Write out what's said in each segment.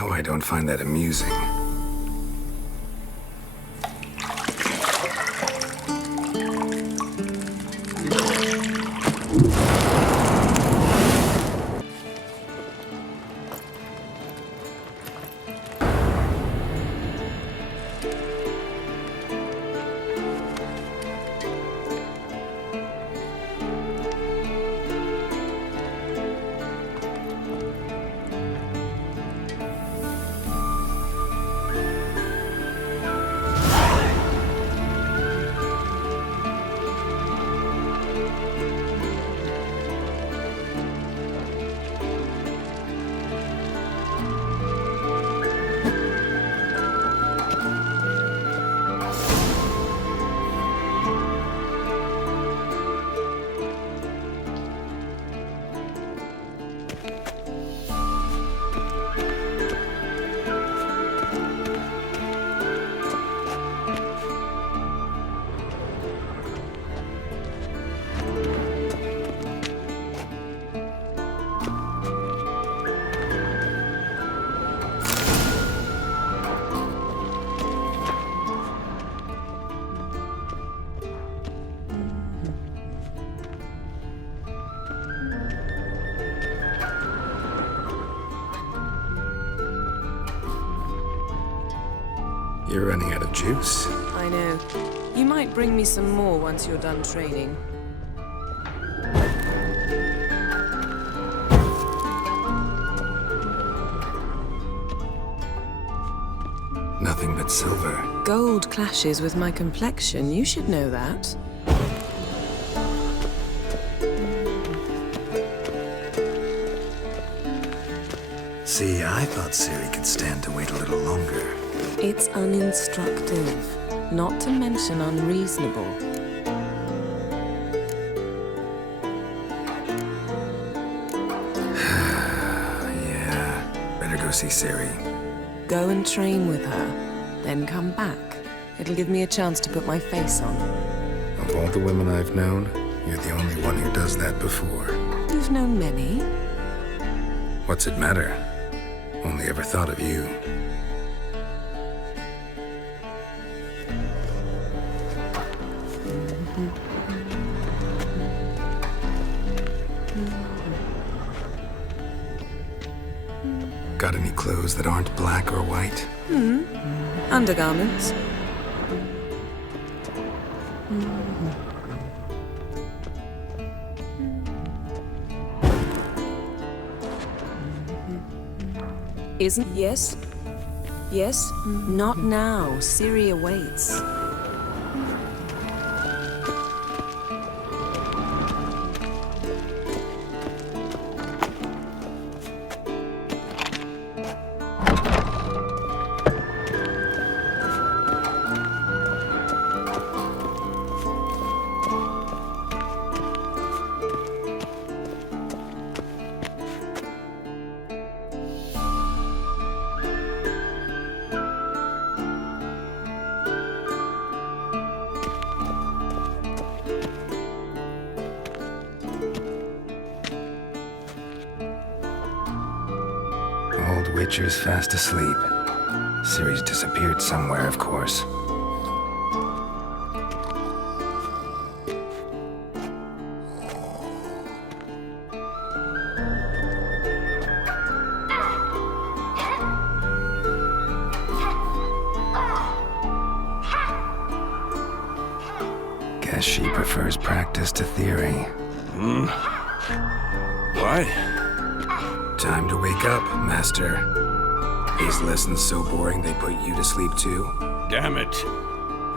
Now I don't find that amusing. You're running out of juice. I know. You might bring me some more once you're done training. Nothing but silver. Gold clashes with my complexion. You should know that. See, I thought Ciri could stand to wait a little longer. It's uninstructive, not to mention unreasonable. Yeah, better go see Ciri. Go and train with her, then come back. It'll give me a chance to put my face on. Of all the women I've known, you're the only one who does that before. You've known many. What's it matter? Only ever thought of you. Got any clothes that aren't black or white? Undergarments. Isn't... Yes? Yes? Not now. Ciri awaits. Old Witcher's fast asleep. Ciri's disappeared somewhere, of course. Guess she prefers practice to theory. What? Time to wake up, Master. These lessons so boring they put you to sleep too? Damn it.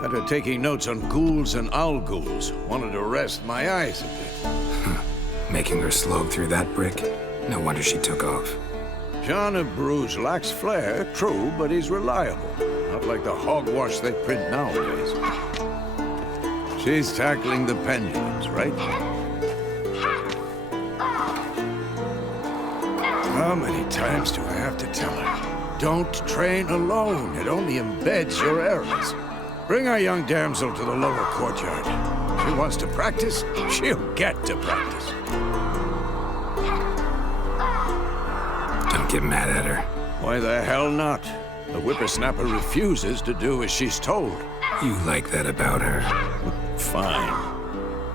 After taking notes on ghouls and owl ghouls, wanted to rest my eyes a bit. Making her slog through that brick? No wonder she took off. John of Bruges lacks flair, true, but he's reliable. Not like the hogwash they print nowadays. She's tackling the pendulums, right? How many times do I have to tell her? Don't train alone. It only embeds your errors. Bring our young damsel to the lower courtyard. She wants to practice, she'll get to practice. Don't get mad at her. Why the hell not? The whippersnapper refuses to do as she's told. You like that about her. Fine.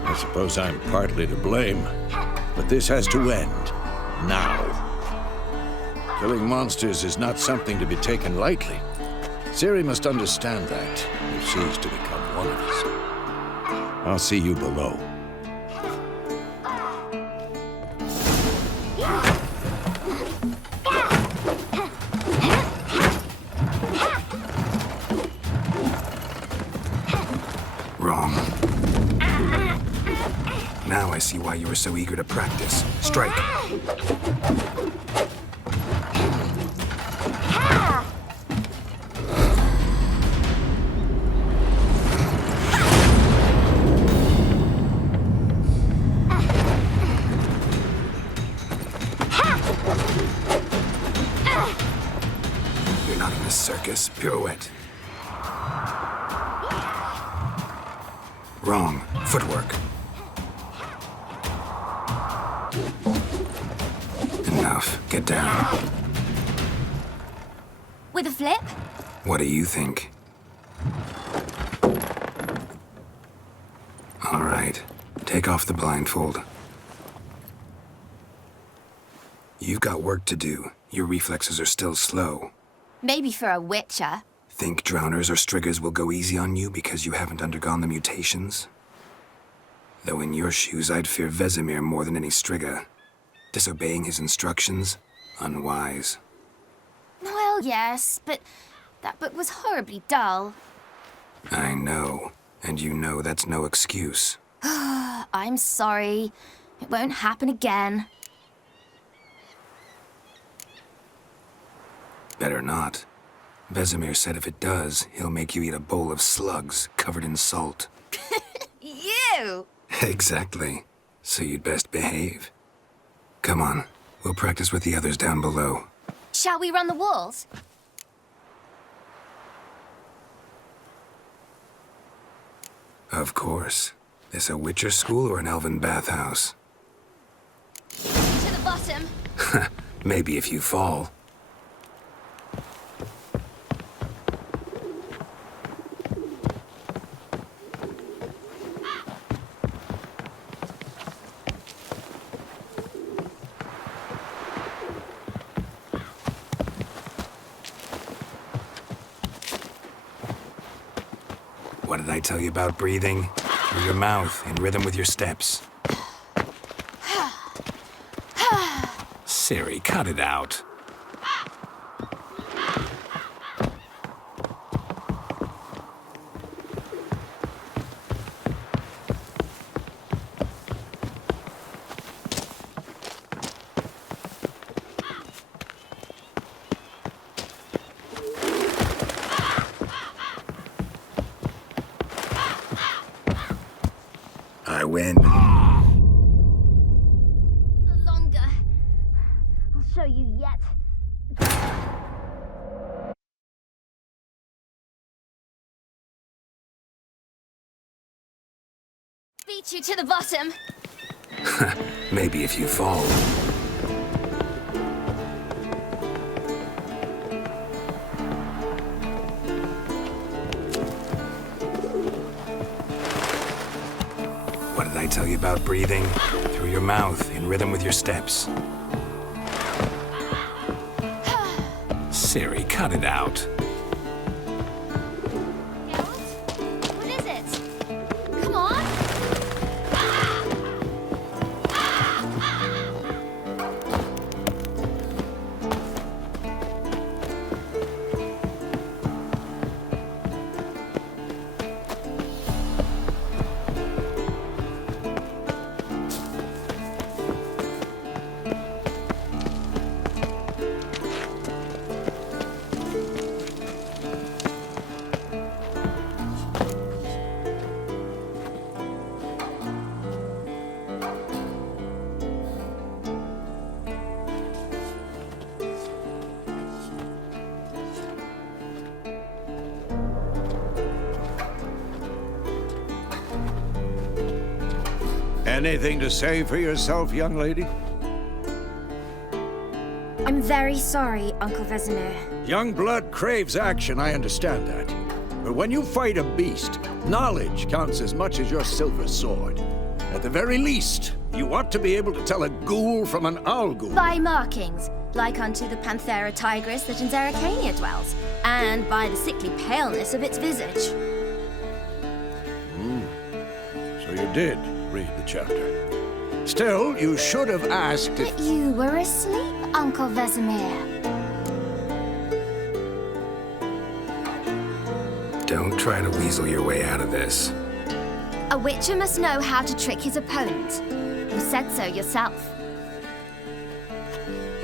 I suppose I'm partly to blame. But this has to end. Now. Killing monsters is not something to be taken lightly. Ciri must understand that if she is to become one of us. I'll see you below. Wrong. Now I see why you were so eager to practice. Strike. You're not in a circus. Pirouette. Wrong. Footwork. Enough. Get down. With a flip? What do you think? All right. Take off the blindfold. You've got work to do. Your reflexes are still slow. Maybe for a witcher. Think drowners or striggers will go easy on you because you haven't undergone the mutations? Though in your shoes, I'd fear Vesemir more than any strigger. Disobeying his instructions? Unwise. Well, yes, but that book was horribly dull. I know. And you know that's no excuse. I'm sorry. It won't happen again. Better not. Vesemir said if it does, he'll make you eat a bowl of slugs covered in salt. You! Exactly. So you'd best behave. Come on. We'll practice with the others down below. Shall we run the walls? Of course. This a Witcher school or an elven bathhouse? To the bottom. Maybe if you fall. What did I tell you about breathing? Through your mouth, in rhythm with your steps. Ciri, cut it out. I win. Longer. I'll show you yet. Beat you to the bottom. Maybe if you fall. What did I tell you about breathing? Through your mouth, in rhythm with your steps. Ciri, cut it out. Geralt? What is it? Come on. Anything to say for yourself, young lady? I'm very sorry, Uncle Vesemir. Young blood craves action, I understand that. But when you fight a beast, knowledge counts as much as your silver sword. At the very least, you ought to be able to tell a ghoul from an owl ghoul. By markings, like unto the Panthera tigris that in Zerrikania dwells, and by the sickly paleness of its visage. So you did read the chapter. Still, you should have asked if... But you were asleep, Uncle Vesemir. Don't try to weasel your way out of this. A witcher must know how to trick his opponent. You said so yourself.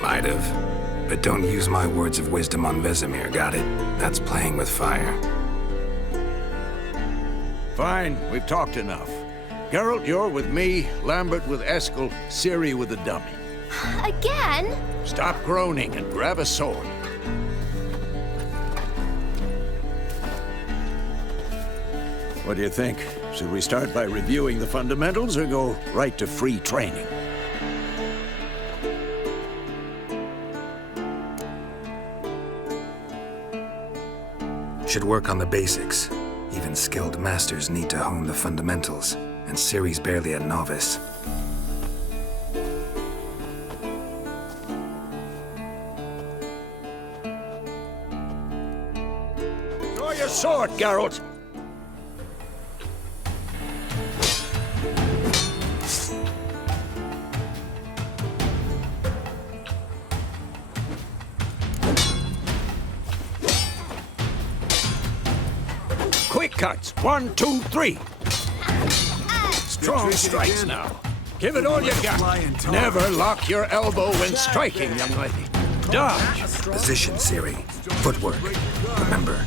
Might have. But don't use my words of wisdom on Vesemir, got it? That's playing with fire. Fine, we've talked enough. Geralt, you're with me, Lambert with Eskel, Ciri with the dummy. Again? Stop groaning and grab a sword. What do you think? Should we start by reviewing the fundamentals or go right to free training? Should work on the basics. Even skilled masters need to hone the fundamentals, and Ciri's barely a novice. Draw your sword, Geralt! Quick cuts. 1, 2, 3. Strong strikes now. Give it all you got. Never lock your elbow when striking, young lady. Dodge. Position, Ciri. Footwork. Remember.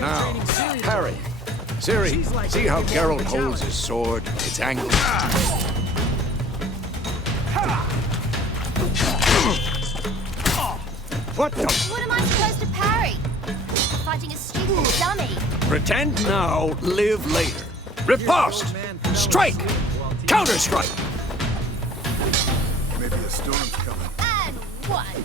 Now, parry. Ciri, see how Geralt holds his sword? It's angled. What the? What am I supposed to parry? Fighting a stupid dummy. Pretend now, live later. Riposte! Strike! Counter-strike! Maybe a storm's coming. And one.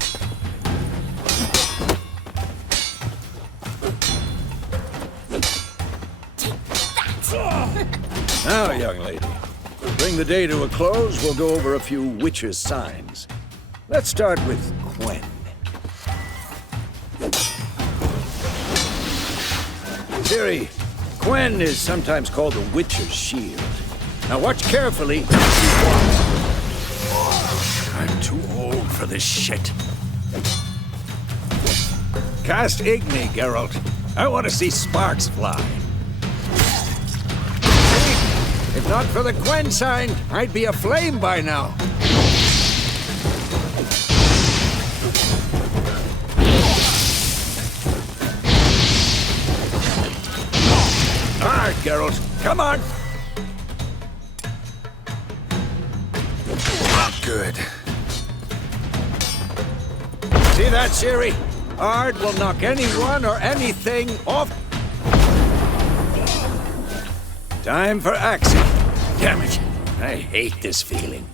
Now, young lady, to bring the day to a close, we'll go over a few witches' signs. Let's start with Quen. Ciri, Quen is sometimes called the Witcher's Shield. Now watch carefully. I'm too old for this shit. Cast Igni, Geralt. I want to see sparks fly. If not for the Quen sign, I'd be aflame by now. All right, Geralt, come on. Not good. See that, Ciri? Ard will knock anyone or anything off. Time for action. Damn it. I hate this feeling.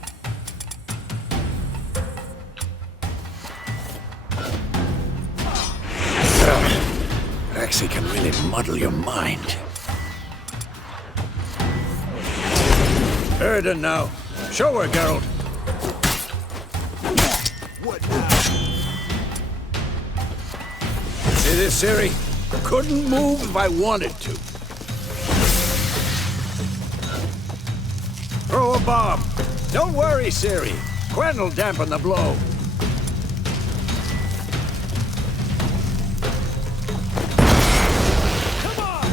Axie can really muddle your mind. Erden now. Show her, Geralt. What now? See this, Ciri? Couldn't move if I wanted to. Throw a bomb. Don't worry, Ciri. Quen will dampen the blow. Come on!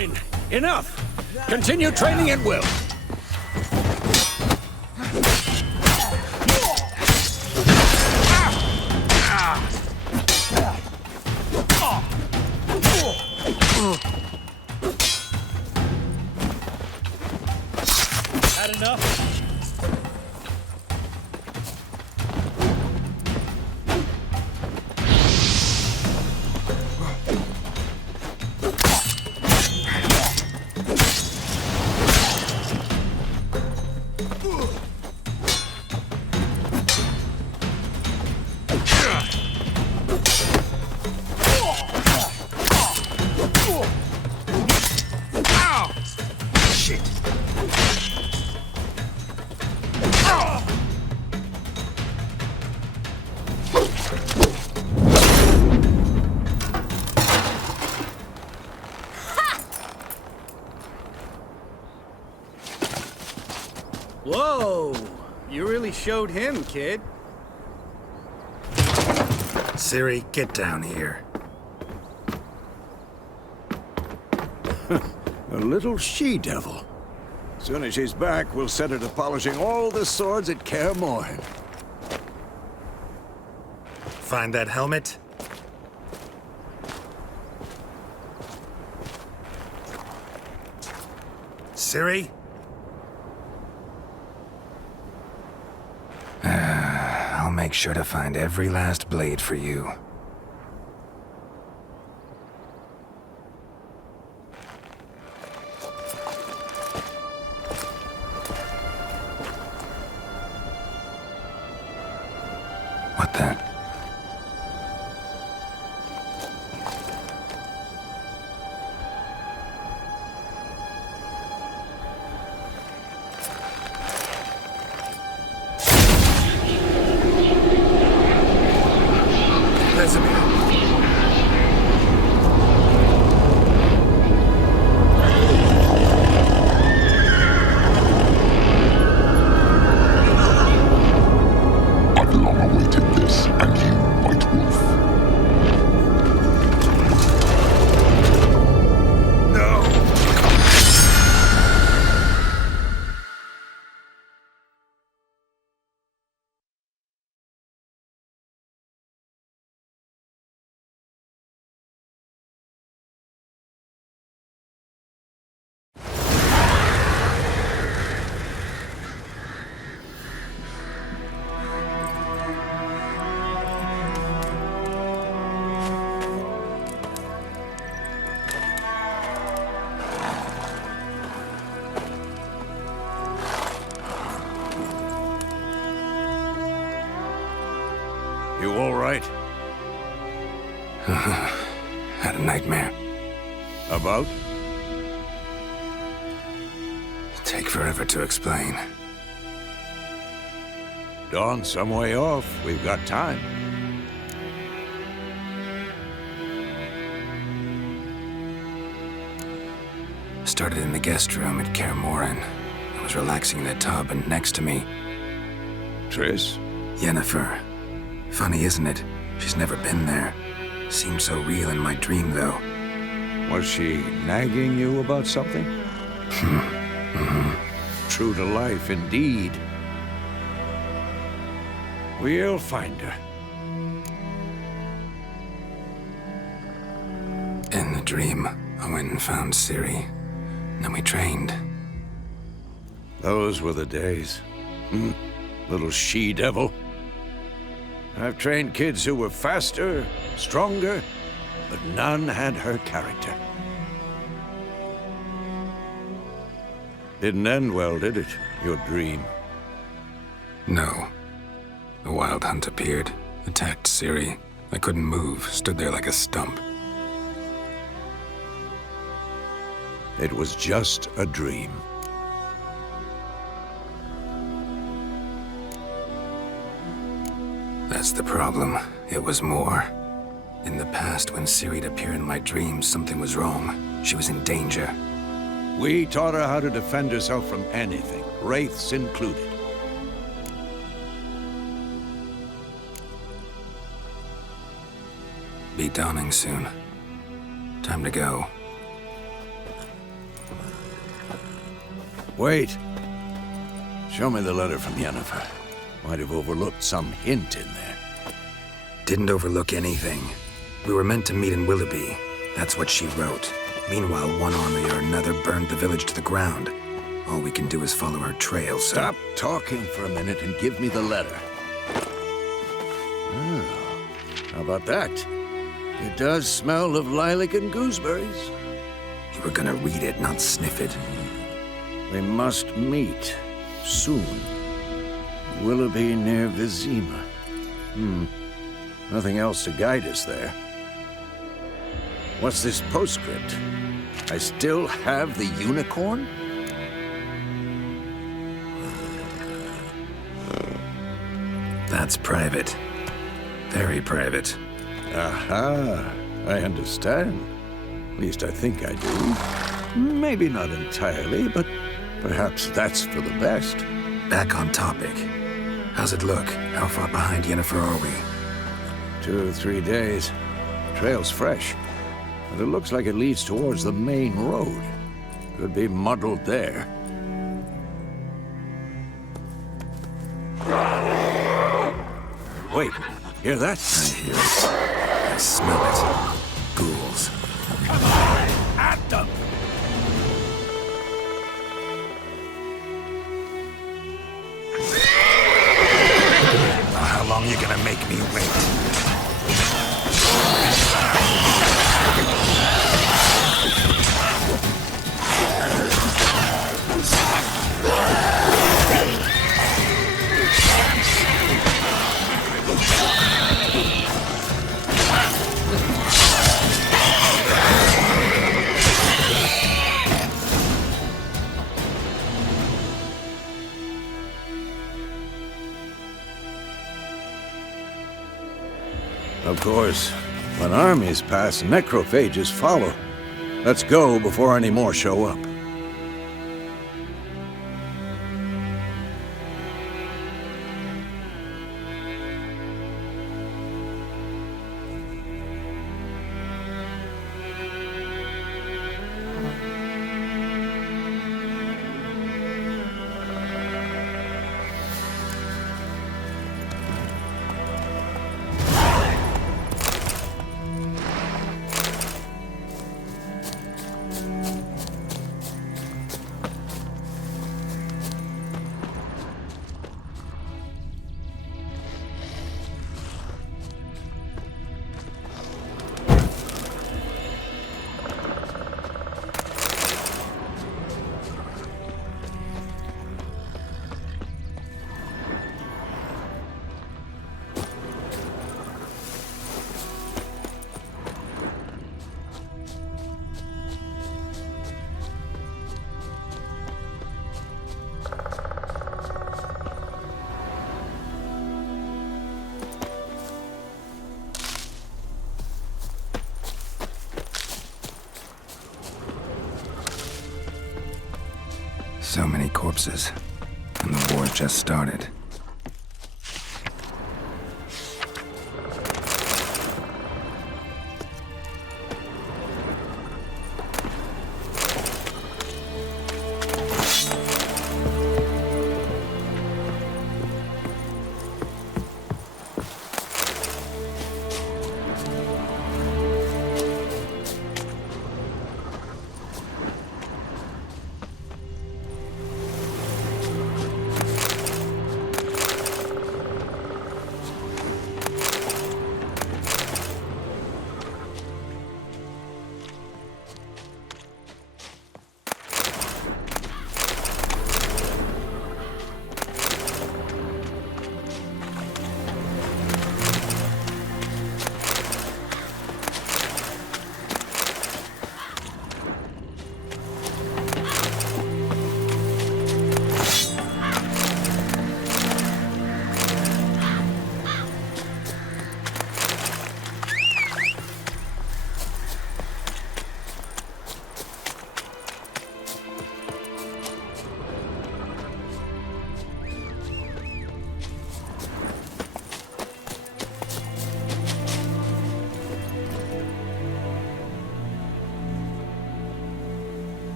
Fine. Enough. Continue training at will. Had enough? Whoa! You really showed him, kid. Ciri, get down here. A little she-devil. Soon as she's back, we'll set her to polishing all the swords at Kaer Morhen. Find that helmet? Ciri? I'll make sure to find every last blade for you. What the? Vesemir. I've long awaited this, and you, White Wolf. No! You all right? Had a nightmare. About? Take forever to explain. Dawn's some way off. We've got time. Started in the guest room at Kaer Morhen. I was relaxing in a tub, and next to me, Triss? Yennefer. Funny, isn't it? She's never been there. Seemed so real in my dream, though. Was she nagging you about something? True to life, indeed. We'll find her. In the dream, I went and found Ciri. Then we trained. Those were the days. Little she-devil. I've trained kids who were faster, stronger, but none had her character. Didn't end well, did it? Your dream? No. The Wild Hunt appeared, attacked Ciri. I couldn't move, stood there like a stump. It was just a dream. That's the problem. It was more. In the past, when Ciri'd appear in my dreams, something was wrong. She was in danger. We taught her how to defend herself from anything, wraiths included. Be dawning soon. Time to go. Wait. Show me the letter from Yennefer. Might have overlooked some hint in there. Didn't overlook anything. We were meant to meet in Willoughby. That's what she wrote. Meanwhile, one army or another burned the village to the ground. All we can do is follow her trail, so... Stop talking for a minute and give me the letter. Oh, how about that? It does smell of lilac and gooseberries. You were gonna read it, not sniff it. We must meet soon. Willoughby near Vizima. Nothing else to guide us there. What's this postscript? I still have the unicorn? That's private. Very private. Aha, I understand. At least I think I do. Maybe not entirely, but perhaps that's for the best. Back on topic. How's it look? How far behind Yennefer are we? 2 or 3 days. Trail's fresh, but it looks like it leads towards the main road. Could be muddled there. Wait, hear that? I hear it. I smell it. Ghouls. At them! How long you gonna make me wait? Of course, when armies pass, necrophages follow. Let's go before any more show up. So many corpses. And the war just started.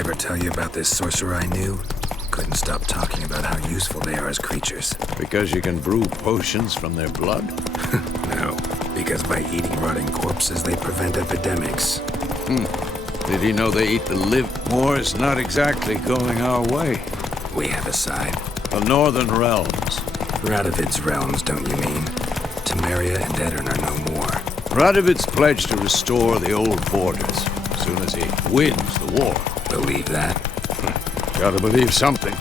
Ever tell you about this sorcerer I knew? Couldn't stop talking about how useful they are as creatures. Because you can brew potions from their blood? No, because by eating rotting corpses, they prevent epidemics. Did he know they eat the War's not exactly going our way. We have a side. The Northern Realms. Radovid's realms, don't you mean? Temeria and Edirn are no more. Radovid's pledged to restore the old borders as soon as he wins the war. Believe that? Gotta believe something.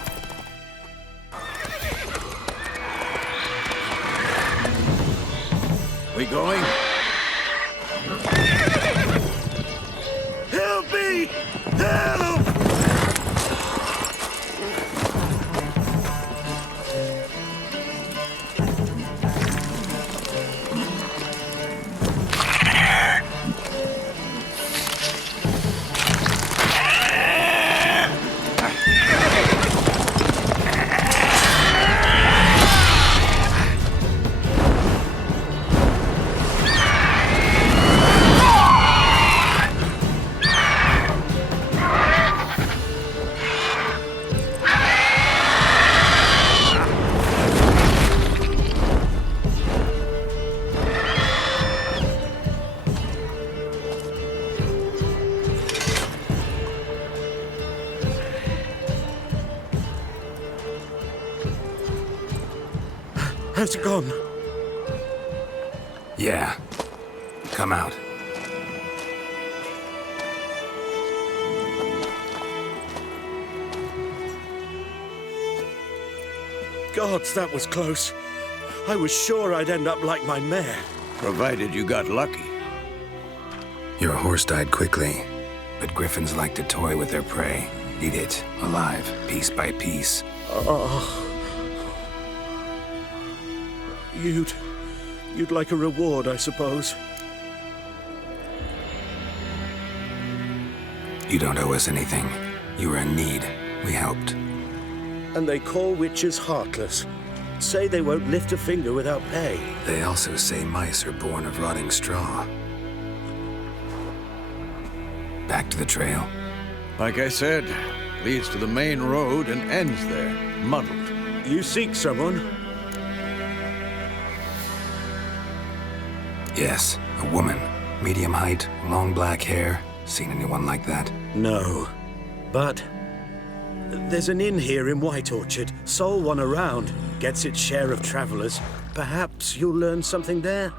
We going? Help me! Help! Has it gone? Yeah. Come out. Gods, that was close. I was sure I'd end up like my mare. Provided you got lucky. Your horse died quickly, but griffins like to toy with their prey. Eat it, alive, piece by piece. You'd like a reward, I suppose. You don't owe us anything. You were in need. We helped. And they call witches heartless. Say they won't lift a finger without pay. They also say mice are born of rotting straw. Back to the trail. Like I said, leads to the main road and ends there, muddled. You seek someone? Yes, a woman. Medium height, long black hair. Seen anyone like that? No. But there's an inn here in White Orchard. Sole one around. Gets its share of travelers. Perhaps you'll learn something there?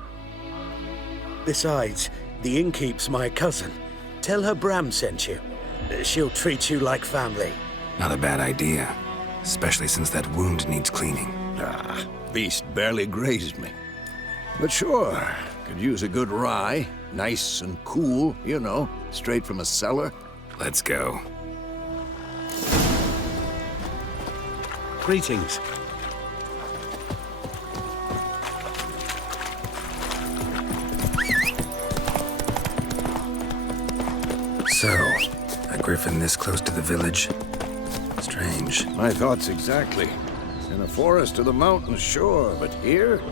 Besides, the innkeep's my cousin. Tell her Bram sent you. She'll treat you like family. Not a bad idea. Especially since that wound needs cleaning. Beast barely grazed me. But sure, could use a good rye. Nice and cool, you know, straight from a cellar. Let's go. Greetings. So, a griffin this close to the village? Strange. My thoughts exactly. In a forest to the mountains, sure, but here?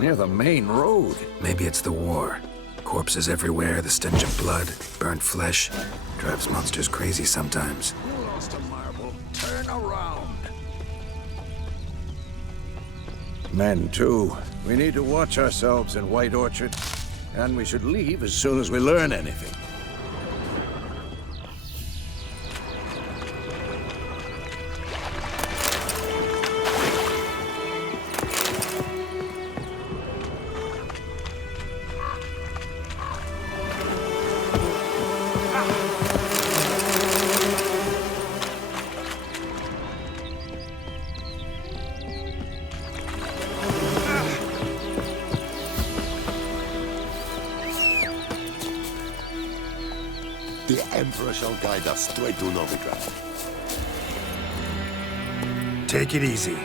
Near the main road. Maybe it's the war. Corpses everywhere, the stench of blood, burnt flesh. Drives monsters crazy sometimes. You lost a marble. Turn around. Men, too. We need to watch ourselves in White Orchard. And we should leave as soon as we learn anything. The Emperor shall guide us straight to Novigrad. Take it easy.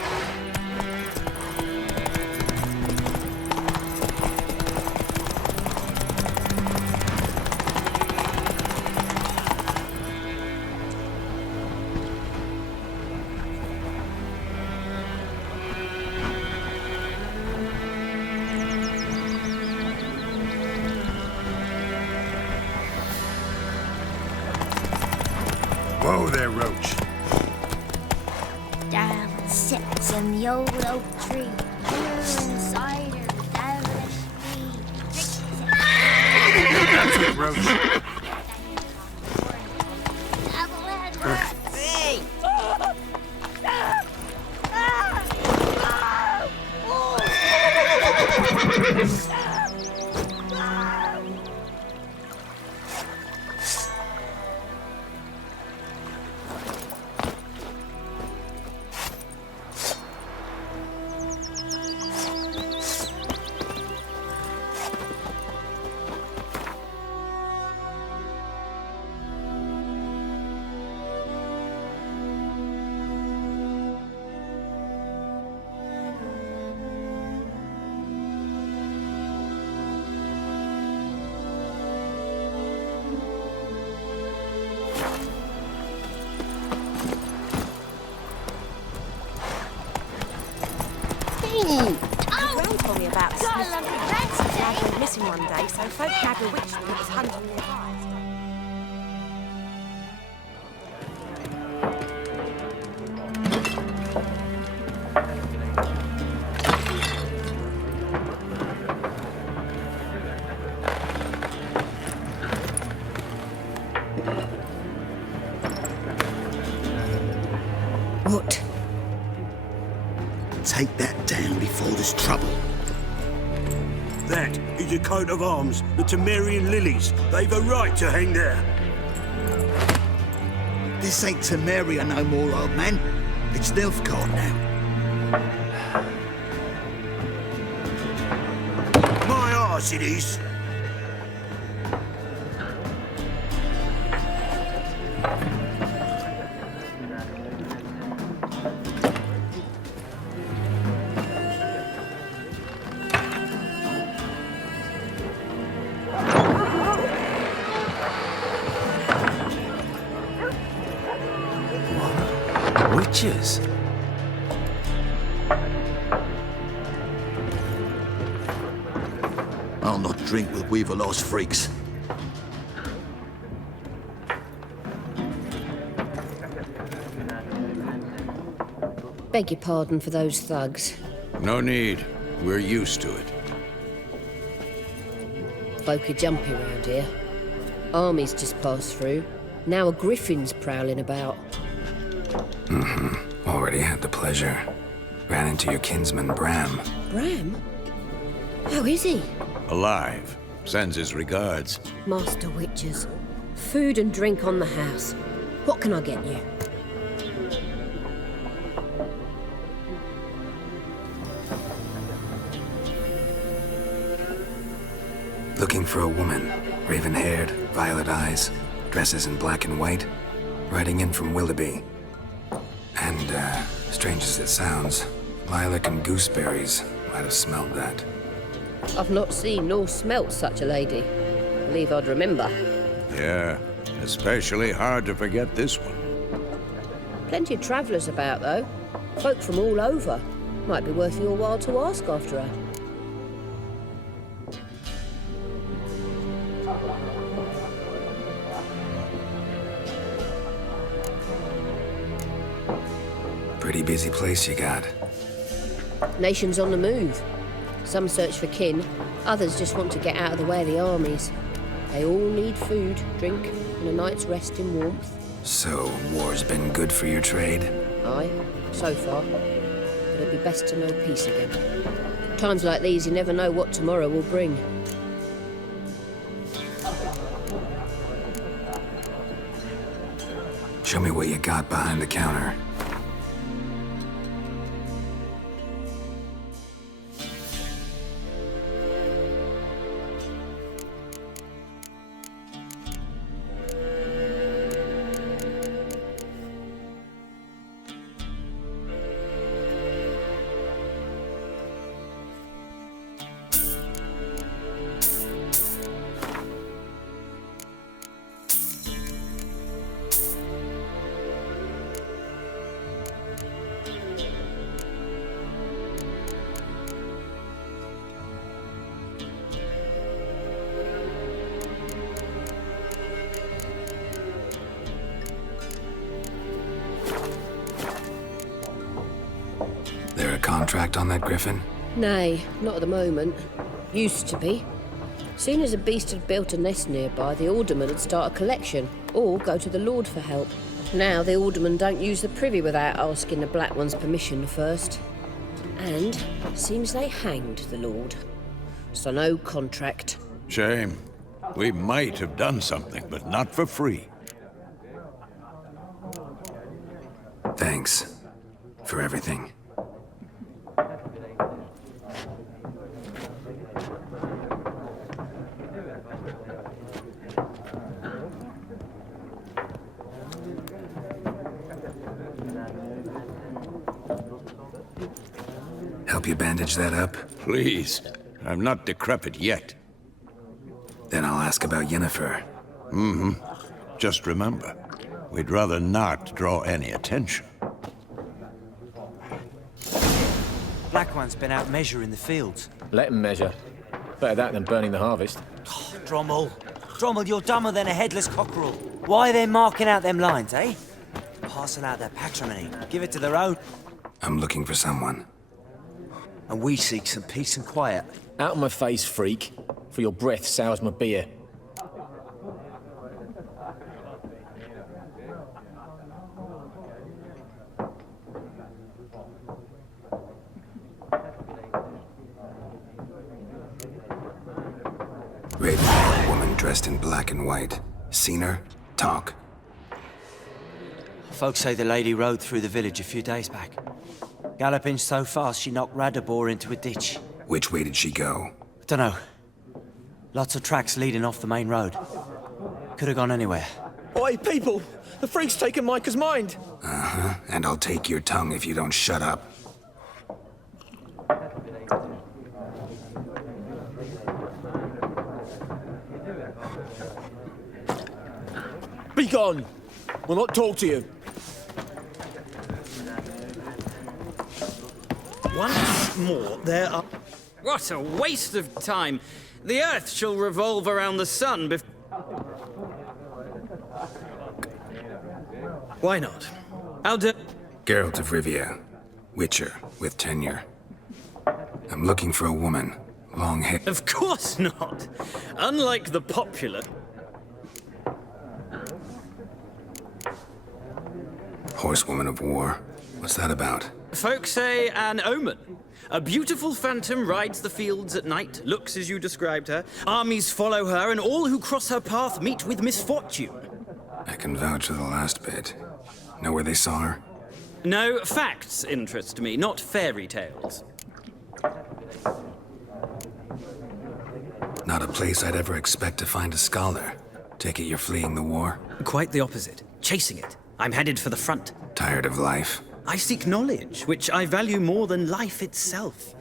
Whoa there, Roach. Down sits in the old oak tree. Beer and cider, devilish me. That's it, Roach. Hey! Gran told me about Got a lovely red Dad today. went missing one day, so folk nagged a witch when it was hunting nearby. What? Take that down before there's trouble. That is a coat of arms, the Temerian lilies. They've a right to hang there. This ain't Temeria no more, old man. It's Nilfgaard now. My arse it is. Witches? I'll not drink with Weaverlaw's freaks. Beg your pardon for those thugs. No need. We're used to it. Folk are jumpy round here. Armies just passed through. Now a griffin's prowling about. Already had the pleasure. Ran into your kinsman, Bram. Bram? How is he? Alive. Sends his regards. Master Witches. Food and drink on the house. What can I get you? Looking for a woman. Raven-haired, violet eyes, dresses in black and white. Riding in from Willoughby. And, strange as it sounds, lilac and gooseberries might have smelled that. I've not seen nor smelt such a lady. Believe I'd remember. Yeah, especially hard to forget this one. Plenty of travellers about, though. Folk from all over. Might be worth your while to ask after her. Pretty busy place you got. Nations on the move. Some search for kin, others just want to get out of the way of the armies. They all need food, drink, and a night's rest in warmth. So, war's been good for your trade? Aye, so far. But it'd be best to know peace again. Times like these, you never know what tomorrow will bring. Show me what you got behind the counter. contract on that griffin? Nay, not at the moment. Used to be. Soon as a beast had built a nest nearby, the alderman would start a collection, or go to the Lord for help. Now the aldermen don't use the privy without asking the Black One's permission first. And seems they hanged the Lord. So no contract. Shame. We might have done something, but not for free. Thanks for everything. Help you bandage that up? Please. I'm not decrepit yet. Then I'll ask about Yennefer. Mm-hmm. Just remember, we'd rather not draw any attention. Black One's been out measuring the fields. Let him measure. Better that than burning the harvest. Oh, Drommel. Drommel, you're dumber than a headless cockerel. Why are they marking out them lines, eh? Passing out their patrimony. Give it to their own. I'm looking for someone. And we seek some peace and quiet. Out of my face, freak. For your breath sours my beer. Raven, woman dressed in black and white. Seen her? Talk. Folks say the lady rode through the village a few days back. Galloping so fast she knocked Radabor into a ditch. Which way did she go? Dunno. Lots of tracks leading off the main road. Could have gone anywhere. Oi, people! The freak's taken Micah's mind! Uh-huh. And I'll take your tongue if you don't shut up. Be gone! We'll not talk to you. Once more, there are... What a waste of time! The Earth shall revolve around the sun Why not? I'll do... Geralt of Rivia. Witcher, with tenure. I'm looking for a woman. Long hair... Of course not! Unlike the popular... Horsewoman of War. What's that about? Folk say an omen. A beautiful phantom rides the fields at night, looks as you described her. Armies follow her, and all who cross her path meet with misfortune. I can vouch for the last bit. Know where they saw her? No, facts interest me, not fairy tales. Not a place I'd ever expect to find a scholar. Take it you're fleeing the war? Quite the opposite. Chasing it. I'm headed for the front. Tired of life? I seek knowledge, which I value more than life itself.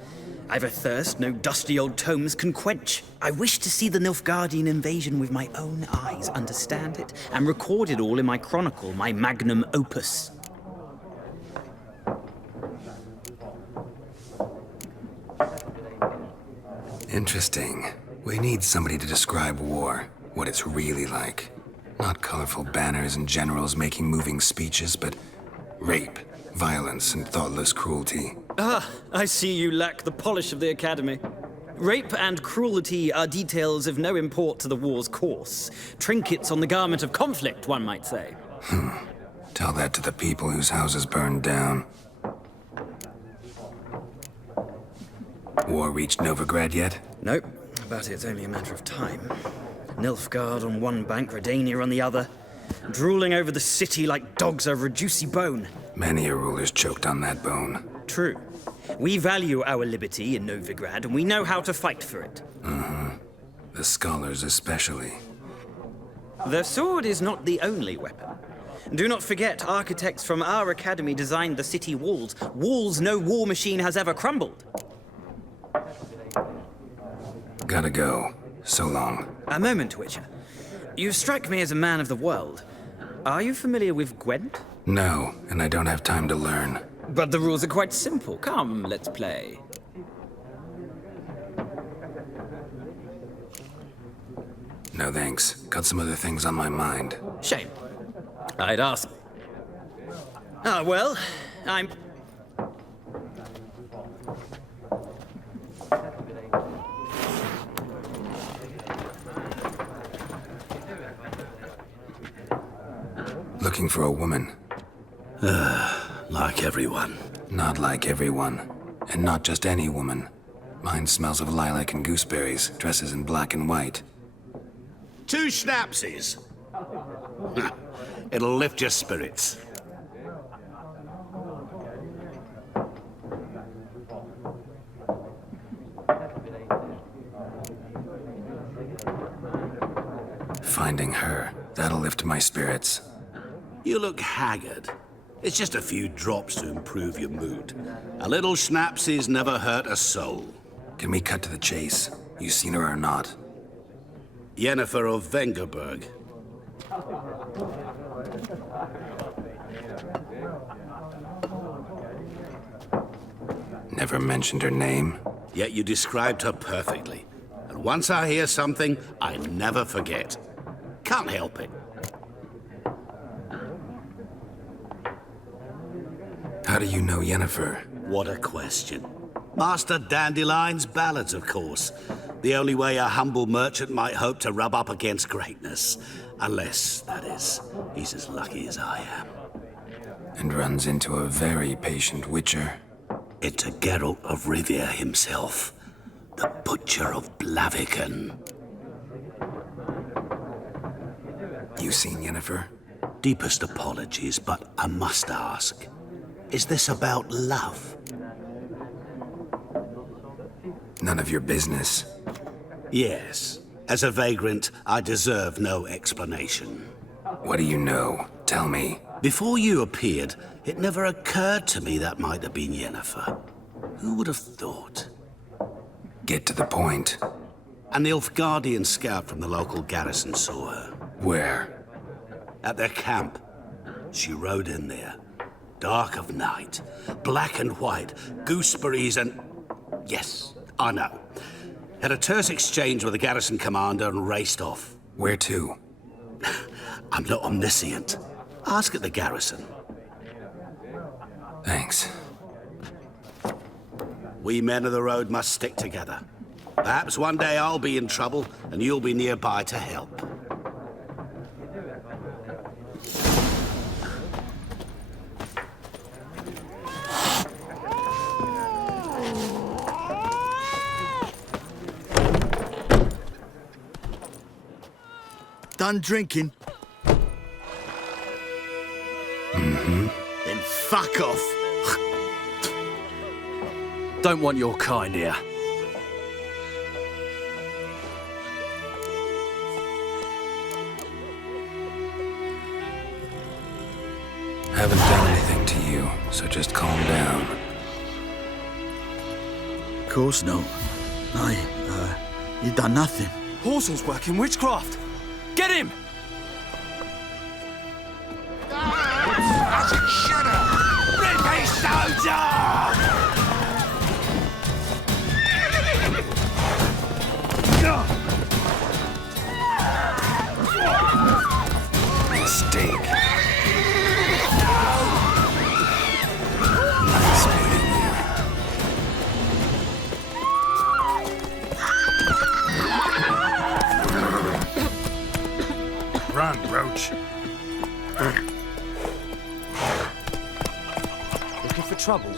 I've a thirst no dusty old tomes can quench. I wish to see the Nilfgaardian invasion with my own eyes, understand it, and record it all in my chronicle, my magnum opus. Interesting. We need somebody to describe war, what it's really like. Not colorful banners and generals making moving speeches, but rape, violence, and thoughtless cruelty. Ah, I see you lack the polish of the Academy. Rape and cruelty are details of no import to the war's course. Trinkets on the garment of conflict, one might say. Tell that to the people whose houses burned down. War reached Novigrad yet? Nope, but it's only a matter of time. Nilfgaard on one bank, Redania on the other, drooling over the city like dogs over a juicy bone. Many a ruler's choked on that bone. True. We value our liberty in Novigrad, and we know how to fight for it. The scholars especially. The sword is not the only weapon. Do not forget, architects from our academy designed the city walls. Walls no war machine has ever crumbled. Gotta go. So long. A moment, Witcher. You strike me as a man of the world. Are you familiar with Gwent? No, and I don't have time to learn. But the rules are quite simple. Come, let's play. No thanks. Got some other things on my mind. Shame. I'd ask. Ah, well, I'm... looking for a woman. Like everyone. Not like everyone. And not just any woman. Mine smells of lilac and gooseberries, dresses in black and white. 2 schnapsies. It'll lift your spirits. Finding her, that'll lift my spirits. You look haggard. It's just a few drops to improve your mood. A little schnapsies never hurt a soul. Can we cut to the chase? You seen her or not? Yennefer of Vengerberg. Never mentioned her name? Yet you described her perfectly. And once I hear something, I never forget. Can't help it. How do you know Yennefer? What a question. Master Dandelion's ballads, of course. The only way a humble merchant might hope to rub up against greatness. Unless, that is, he's as lucky as I am. And runs into a very patient witcher. It's a Geralt of Rivia himself. The Butcher of Blaviken. You seen Yennefer? Deepest apologies, but I must ask. Is this about love? None of your business. Yes. As a vagrant, I deserve no explanation. What do you know? Tell me. Before you appeared, it never occurred to me that might have been Yennefer. Who would have thought? Get to the point. A Nilfgaardian scout from the local garrison saw her. Where? At their camp. She rode in there. Dark of night. Black and white. Gooseberries and... Yes, I know. Had a terse exchange with the garrison commander and raced off. Where to? I'm not omniscient. Ask at the garrison. Thanks. We men of the road must stick together. Perhaps one day I'll be in trouble and you'll be nearby to help. Done drinking? Mm-hmm. Then fuck off. Don't want your kind here. Haven't done anything to you, so just calm down. Of course not. No, you done nothing. Horson's working witchcraft. Get him! As it should have! Rip his stones off! Mistake. Nice meeting you. Run, Roach. Looking for trouble?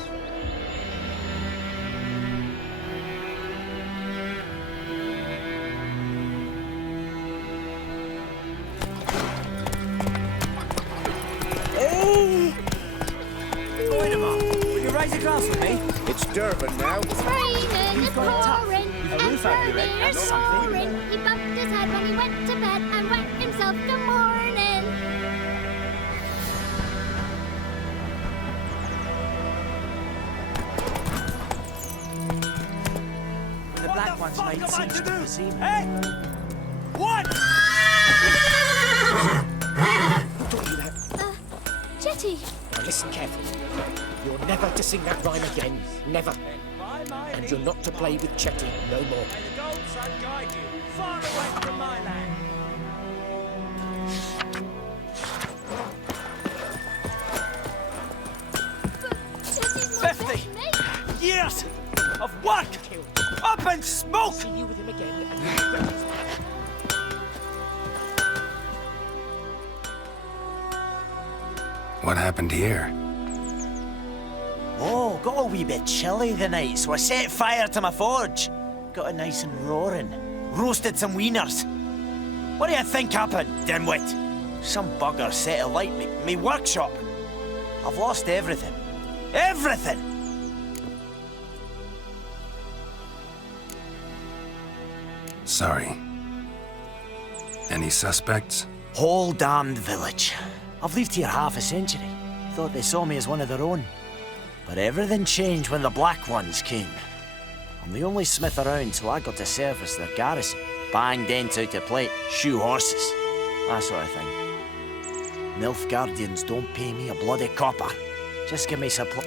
Wait a moment. Will you raise a glass with me? It's Durban now. It's raining, it's pouring, A roof over your head, and that's something. roaring. He bumped his head when he went to bed and whacked himself the morning. The black one's made seems to deceive me. What? Who taught you that? Jetty. Now listen carefully. You're never to sing that rhyme again. Never. And you're not to play with Chetty no more. May the gold sun guide you far away from my land. Jetty's not 50 letting me. years of work up in smoke. See you with him again and you regret his death. What happened here? Oh, got a wee bit chilly the night, so I set fire to my forge. Got it nice and roaring. Roasted some wieners. What do you think happened, dimwit? Some bugger set alight me workshop. I've lost everything. Everything! Sorry. Any suspects? Whole damned village. I've lived here half a century. Thought they saw me as one of their own. But everything changed when the Black Ones came. I'm the only smith around, so I got to service their garrison. Bang dents out of plate, shoe horses, that sort of thing. Nilfgaardians don't pay me a bloody copper. Just give me supply.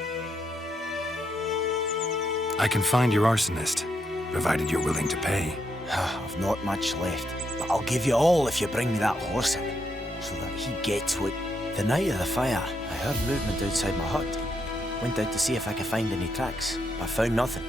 I can find your arsonist, provided you're willing to pay. I've not much left, but I'll give you all if you bring me that horse in, so that he gets what... The night of the fire, I heard movement outside my hut. Went out to see if I could find any tracks, but found nothing.